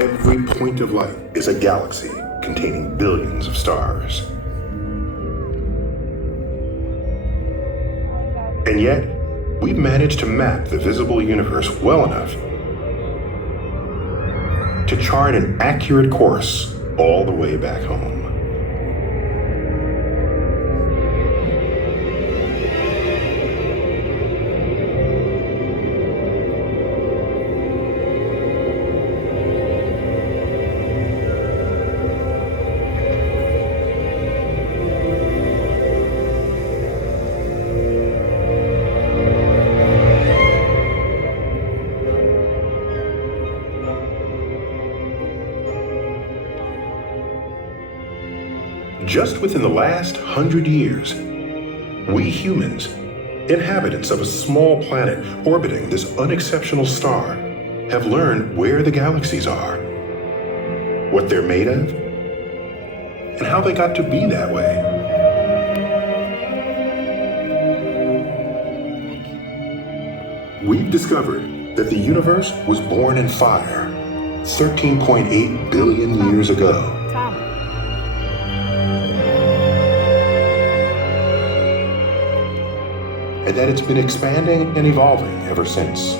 Every point of light is a galaxy containing billions of stars. And yet, we've managed to map the visible universe well enough to chart an accurate course all the way back home. Just within the last 100 years, we humans, inhabitants of a small planet orbiting this unexceptional star, have learned where the galaxies are, what they're made of, and how they got to be that way. We've discovered that the universe was born in fire 13.8 billion years ago. And that it's been expanding and evolving ever since.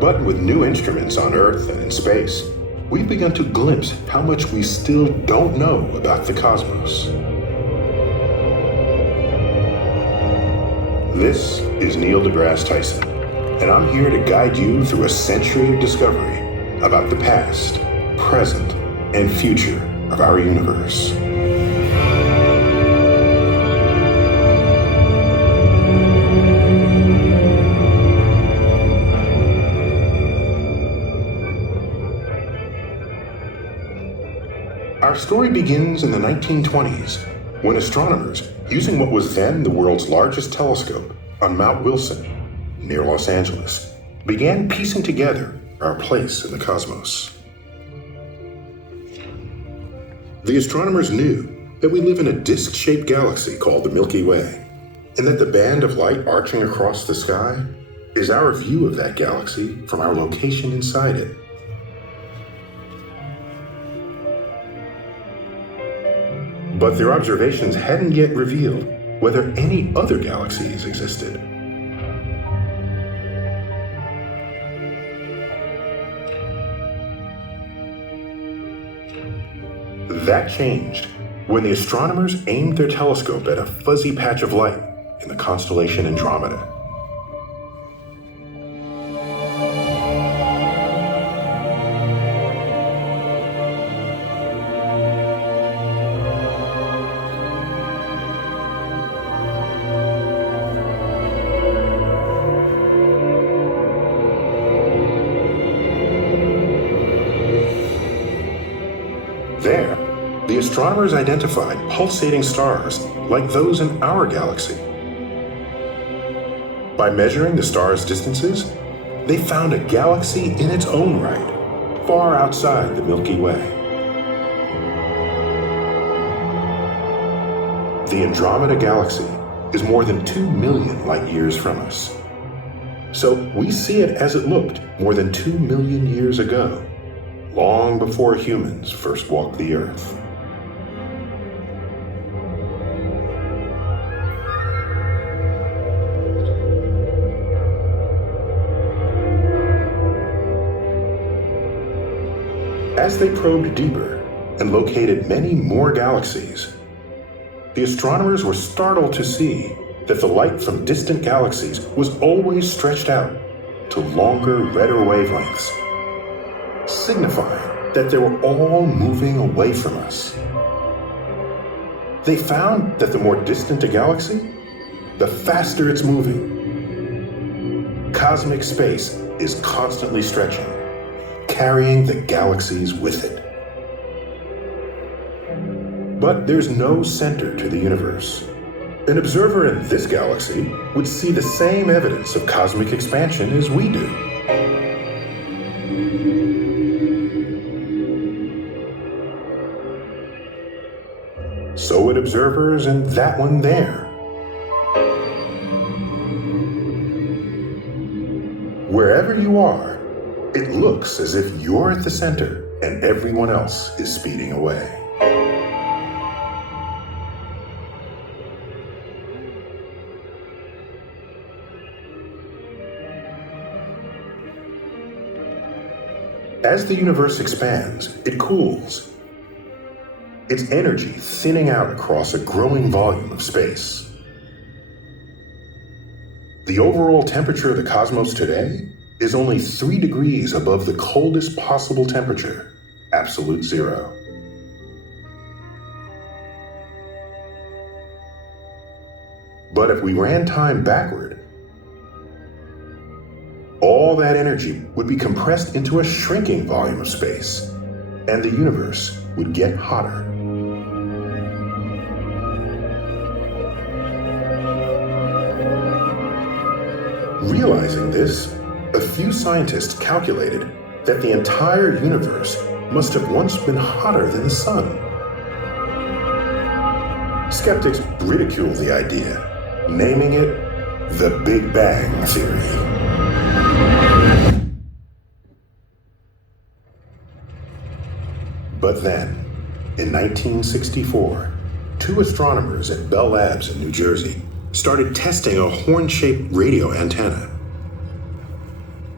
But with new instruments on Earth and in space, we've begun to glimpse how much we still don't know about the cosmos. This is Neil deGrasse Tyson, and I'm here to guide you through a century of discovery about the past, present, and future of our universe. Our story begins in the 1920s, when astronomers, using what was then the world's largest telescope on Mount Wilson, near Los Angeles, began piecing together our place in the cosmos. The astronomers knew that we live in a disc-shaped galaxy called the Milky Way, and that the band of light arching across the sky is our view of that galaxy from our location inside it. But their observations hadn't yet revealed whether any other galaxies existed. That changed when the astronomers aimed their telescope at a fuzzy patch of light in the constellation Andromeda. There, the astronomers identified pulsating stars like those in our galaxy. By measuring the stars' distances, they found a galaxy in its own right, far outside the Milky Way. The Andromeda Galaxy is more than 2 million light years from us. So we see it as it looked more than 2 million years ago, long before humans first walked the Earth. As they probed deeper and located many more galaxies, the astronomers were startled to see that the light from distant galaxies was always stretched out to longer, redder wavelengths, signifying that they were all moving away from us. They found that the more distant a galaxy, the faster it's moving. Cosmic space is constantly stretching, carrying the galaxies with it. But there's no center to the universe. An observer in this galaxy would see the same evidence of cosmic expansion as we do. So would observers in that one there. Wherever you are, it looks as if you're at the center and everyone else is speeding away. As the universe expands, it cools, its energy thinning out across a growing volume of space. The overall temperature of the cosmos today is only 3 degrees above the coldest possible temperature, absolute zero. But if we ran time backward, all that energy would be compressed into a shrinking volume of space, and the universe would get hotter. Realizing this, a few scientists calculated that the entire universe must have once been hotter than the sun. Skeptics ridicule the idea, naming it the Big Bang Theory. But then, in 1964, 2 astronomers at Bell Labs in New Jersey started testing a horn-shaped radio antenna.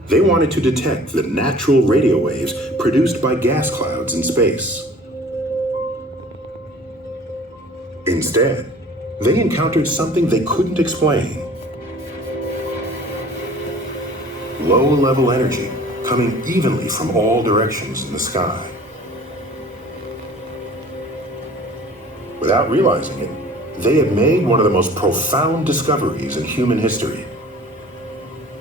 They wanted to detect the natural radio waves produced by gas clouds in space. Instead, they encountered something they couldn't explain. Low-level energy coming evenly from all directions in the sky. Without realizing it, they had made one of the most profound discoveries in human history.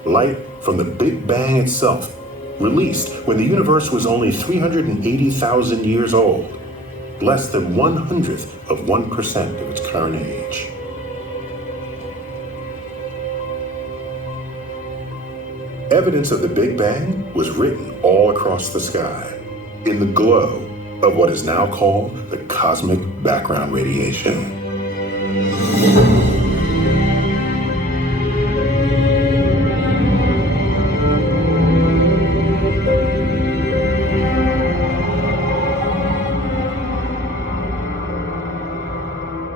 Light from the Big Bang itself, released when the universe was only 380,000 years old, less than 1/100th of 1% of its current age. Evidence of the Big Bang was written all across the sky, in the glow of what is now called the cosmic background radiation.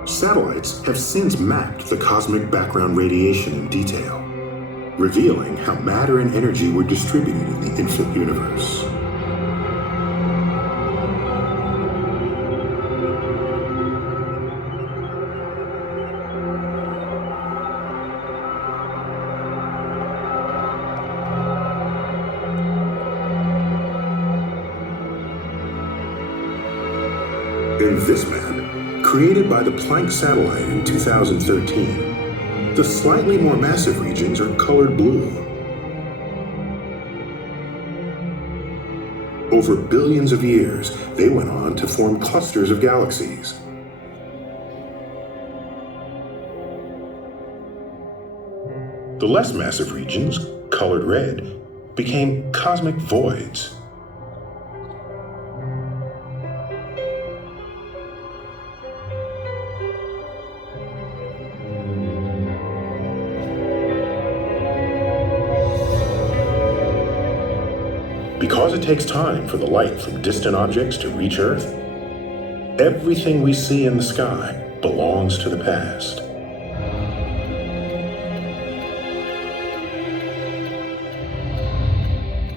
Satellites have since mapped the cosmic background radiation in detail, revealing how matter and energy were distributed in the infant universe. In this map, created by the Planck satellite in 2013, the slightly more massive regions are colored blue. Over billions of years, they went on to form clusters of galaxies. The less massive regions, colored red, became cosmic voids. Because it takes time for the light from distant objects to reach Earth, everything we see in the sky belongs to the past.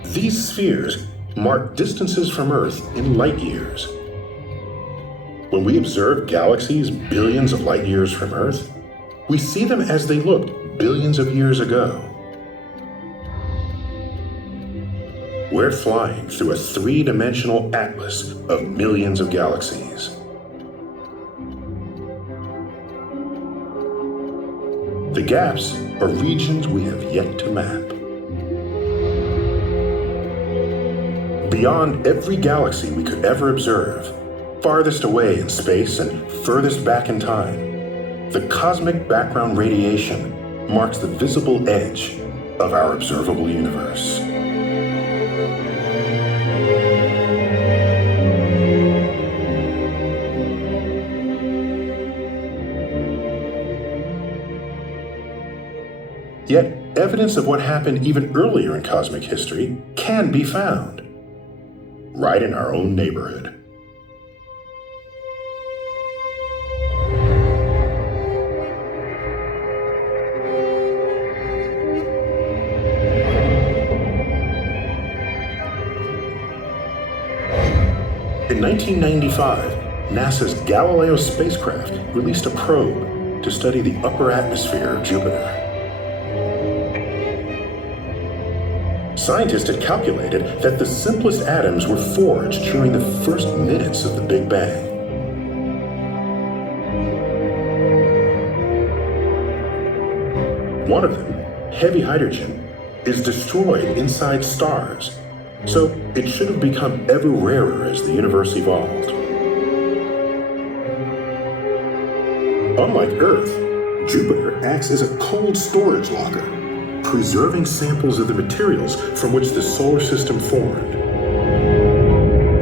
These spheres mark distances from Earth in light years. When we observe galaxies billions of light years from Earth, we see them as they looked billions of years ago. We're flying through a 3-dimensional atlas of millions of galaxies. The gaps are regions we have yet to map. Beyond every galaxy we could ever observe, farthest away in space and furthest back in time, the cosmic background radiation marks the visible edge of our observable universe. Yet, evidence of what happened even earlier in cosmic history can be found, right in our own neighborhood. In 1995, NASA's Galileo spacecraft released a probe to study the upper atmosphere of Jupiter. Scientists had calculated that the simplest atoms were forged during the first minutes of the Big Bang. One of them, heavy hydrogen, is destroyed inside stars, so it should have become ever rarer as the universe evolved. Unlike Earth, Jupiter acts as a cold storage locker, preserving samples of the materials from which the solar system formed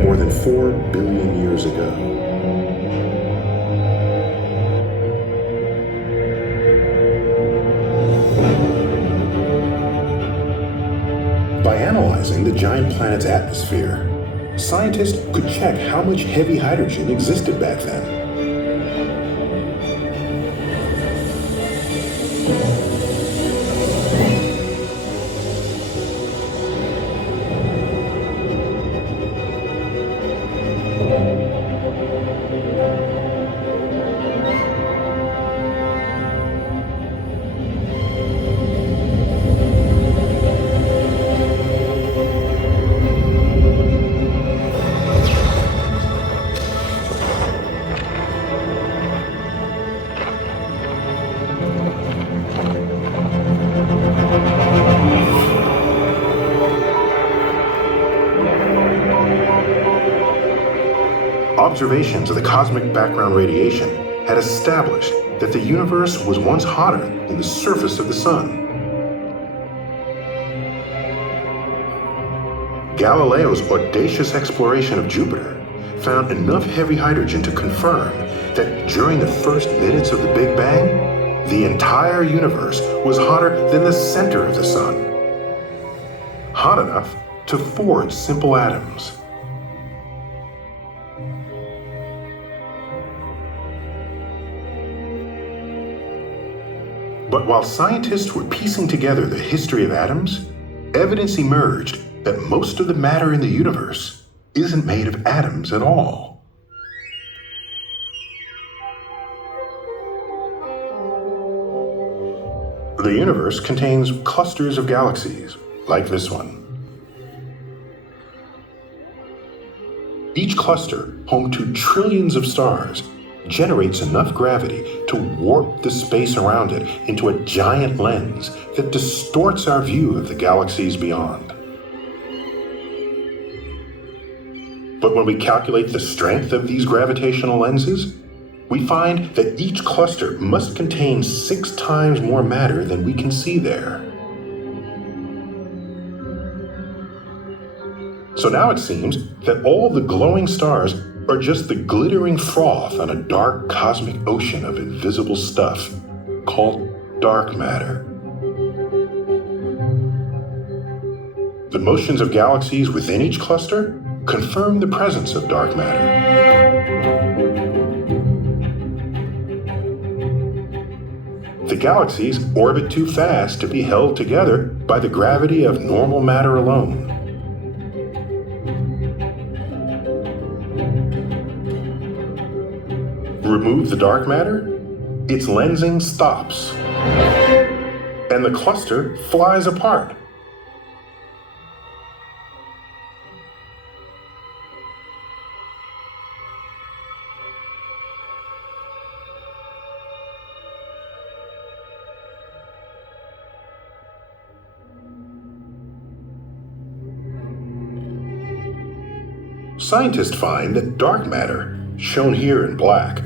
more than 4 billion years ago. By analyzing the giant planet's atmosphere, scientists could check how much heavy hydrogen existed back then. Observations of the cosmic background radiation had established that the universe was once hotter than the surface of the sun. Galileo's audacious exploration of Jupiter found enough heavy hydrogen to confirm that during the first minutes of the Big Bang, the entire universe was hotter than the center of the sun. Hot enough to forge simple atoms. But while scientists were piecing together the history of atoms, evidence emerged that most of the matter in the universe isn't made of atoms at all. The universe contains clusters of galaxies, like this one. Each cluster, home to trillions of stars, generates enough gravity to warp the space around it into a giant lens that distorts our view of the galaxies beyond. But when we calculate the strength of these gravitational lenses, we find that each cluster must contain 6 times more matter than we can see there. So now it seems that all the glowing stars are just the glittering froth on a dark cosmic ocean of invisible stuff called dark matter. The motions of galaxies within each cluster confirm the presence of dark matter. The galaxies orbit too fast to be held together by the gravity of normal matter alone. Remove the dark matter, its lensing stops, and the cluster flies apart. Scientists find that dark matter, shown here in black,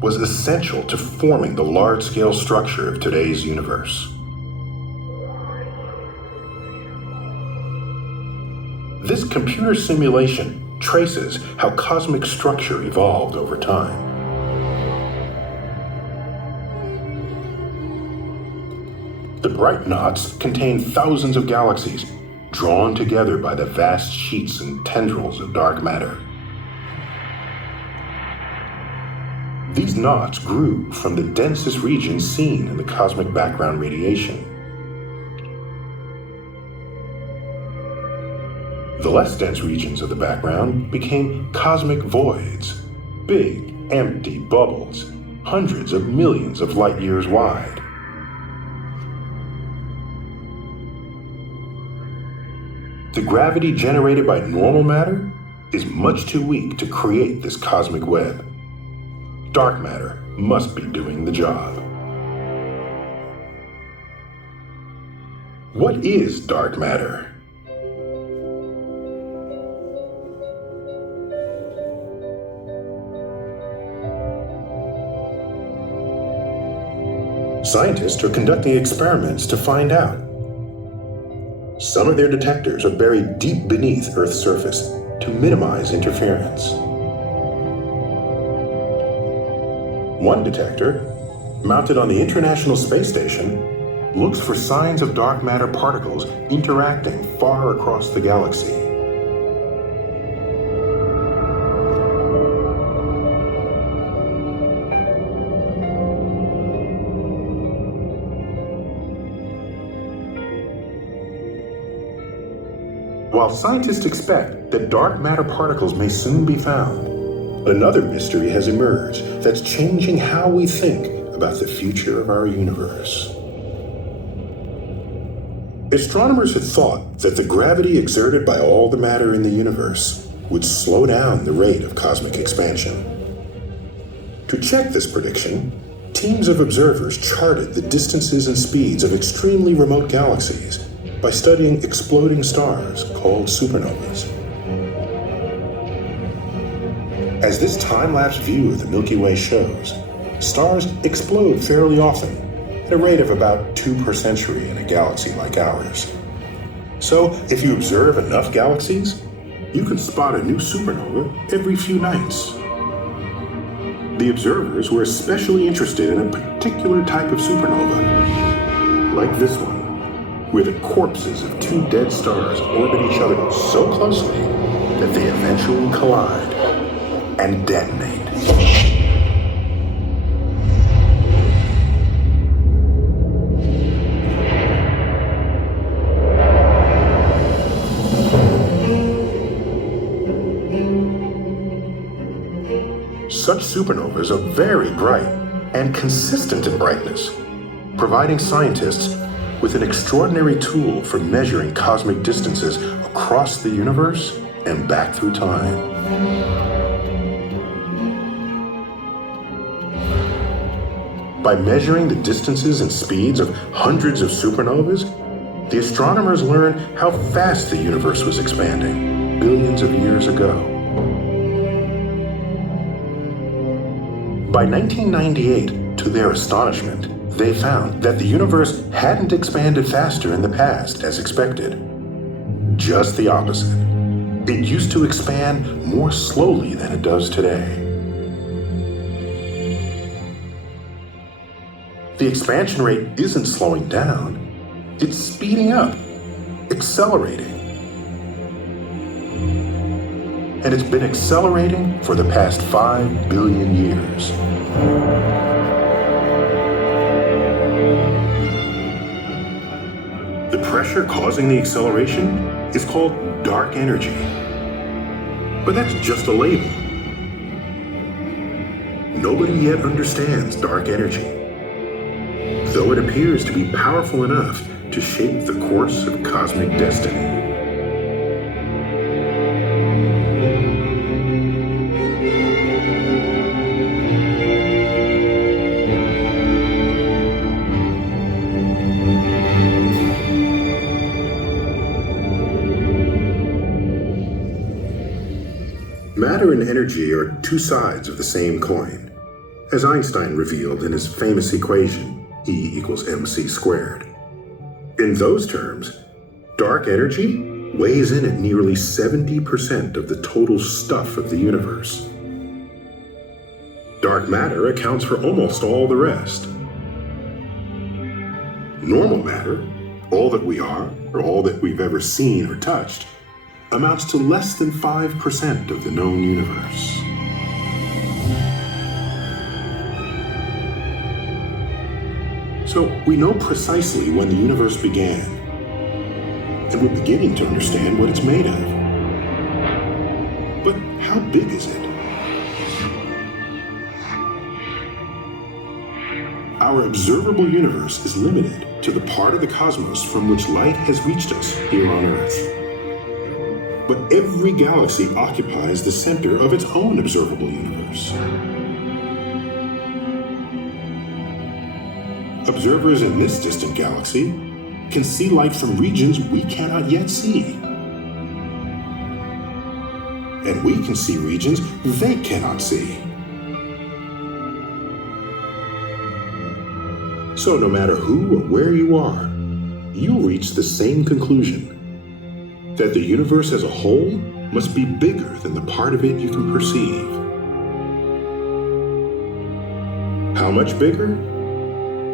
was essential to forming the large-scale structure of today's universe. This computer simulation traces how cosmic structure evolved over time. The bright knots contain thousands of galaxies, drawn together by the vast sheets and tendrils of dark matter. These knots grew from the densest regions seen in the cosmic background radiation. The less dense regions of the background became cosmic voids, big, empty bubbles, hundreds of millions of light years wide. The gravity generated by normal matter is much too weak to create this cosmic web. Dark matter must be doing the job. What is dark matter? Scientists are conducting experiments to find out. Some of their detectors are buried deep beneath Earth's surface to minimize interference. One detector, mounted on the International Space Station, looks for signs of dark matter particles interacting far across the galaxy. While scientists expect that dark matter particles may soon be found, another mystery has emerged that's changing how we think about the future of our universe. Astronomers had thought that the gravity exerted by all the matter in the universe would slow down the rate of cosmic expansion. To check this prediction, teams of observers charted the distances and speeds of extremely remote galaxies by studying exploding stars called supernovas. As this time-lapse view of the Milky Way shows, stars explode fairly often, at a rate of about 2 per century in a galaxy like ours. So, if you observe enough galaxies, you can spot a new supernova every few nights. The observers were especially interested in a particular type of supernova, like this one, where the corpses of 2 dead stars orbit each other so closely that they eventually collide and detonate. Such supernovas are very bright and consistent in brightness, providing scientists with an extraordinary tool for measuring cosmic distances across the universe and back through time. By measuring the distances and speeds of hundreds of supernovas, the astronomers learned how fast the universe was expanding billions of years ago. By 1998, to their astonishment, they found that the universe hadn't expanded faster in the past as expected. Just the opposite. It used to expand more slowly than it does today. The expansion rate isn't slowing down, it's speeding up, accelerating. And it's been accelerating for the past 5 billion years. The pressure causing the acceleration is called dark energy. But that's just a label. Nobody yet understands dark energy, though it appears to be powerful enough to shape the course of cosmic destiny. Matter and energy are two sides of the same coin, as Einstein revealed in his famous equation, E equals mc squared. In those terms, dark energy weighs in at nearly 70% of the total stuff of the universe. Dark matter accounts for almost all the rest. Normal matter, all that we are, or all that we've ever seen or touched, amounts to less than 5% of the known universe. So we know precisely when the universe began, and we're beginning to understand what it's made of. But how big is it? Our observable universe is limited to the part of the cosmos from which light has reached us here on Earth. But every galaxy occupies the center of its own observable universe. Observers in this distant galaxy can see light from regions we cannot yet see. And we can see regions they cannot see. So no matter who or where you are, you'll reach the same conclusion, that the universe as a whole must be bigger than the part of it you can perceive. How much bigger?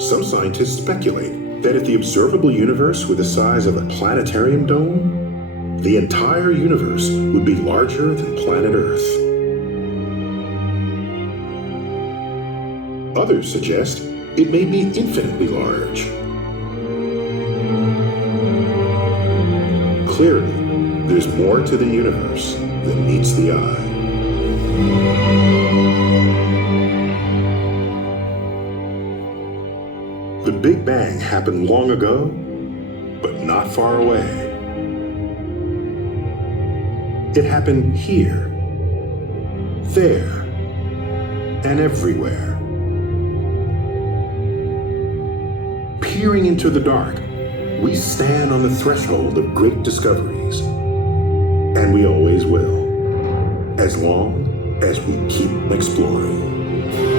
Some scientists speculate that if the observable universe were the size of a planetarium dome, the entire universe would be larger than planet Earth. Others suggest it may be infinitely large. Clearly, there's more to the universe than meets the eye. The Big Bang happened long ago, but not far away. It happened here, there, and everywhere. Peering into the dark, we stand on the threshold of great discoveries, and we always will, as long as we keep exploring.